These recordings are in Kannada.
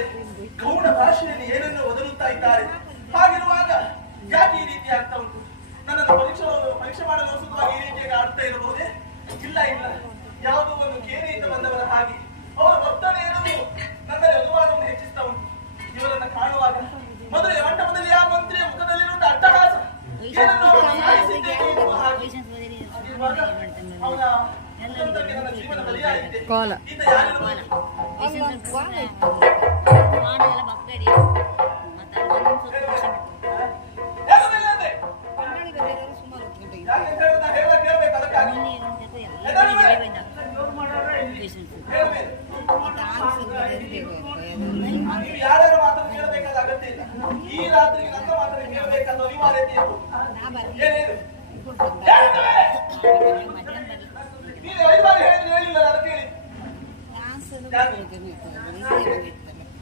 ಇದ್ದಾರೆ ಕೌಣ ಭಾಷೆಯಲ್ಲಿ ಏನನ್ನು ಒದಲುತ್ತಾ ಇದ್ದಾರೆ? ಹಾಗಿರುವಾಗ ಯಾಕೆ ಈ ರೀತಿ ಆಗ್ತಾ ಉಂಟು? ನನ್ನನ್ನು ಪರೀಕ್ಷೆ ಪರೀಕ್ಷೆ ಮಾಡಲು ಸುಲಭವಾಗಿ ಈ ರೀತಿಯಾಗಿ ಆಡ್ತಾ ಇರಬಹುದೇ? ಇಲ್ಲ ಇಲ್ಲ. ಯಾವುದೋ ಒಂದು ಕೇರಿಯಿಂದ ಬಂದವರ ಹಾಗೆ. ಅವರ ವರ್ತನೆ ಎನ್ನುವುದು ನನ್ನ ಅನುವಾದವನ್ನು ಹೆಚ್ಚಿಸ್ತಾ ಉಂಟು. ಇವರನ್ನು ಕಾಣುವಾಗ ಮೊದಲು ಮಂಟಪದಲ್ಲಿ ಯಾವ ಮಂತ್ರಿಯ ಮುಖದಲ್ಲಿರುವಂತ ಅಟ್ಟಹಾಸ? ಅವನ ಅವನ ಜೀವನ ಬಲಿಯಾಗಿದೆ. ಈ ರಾತ್ರಿಗೆ ನನ್ನ ಮಾತನ್ನು ಕೇಳಬೇಕಾದ ಅನಿವಾರ್ಯತೆ ಏನೇನು. ನೀನು ಐದು ಬಾರಿ ಹೇಳಿದ್ರೆ ಹೇಳಿಲ್ಲ ಅದಕ್ಕೆ ಹೇಳಿ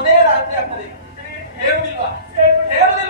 ಕೊನೆಯ ರಾತ್ರಿ ಆಗ್ತದೆ. ಹೇಳುವುದಿಲ್ವಾ? ಹೇಳುದಿಲ್ವಾ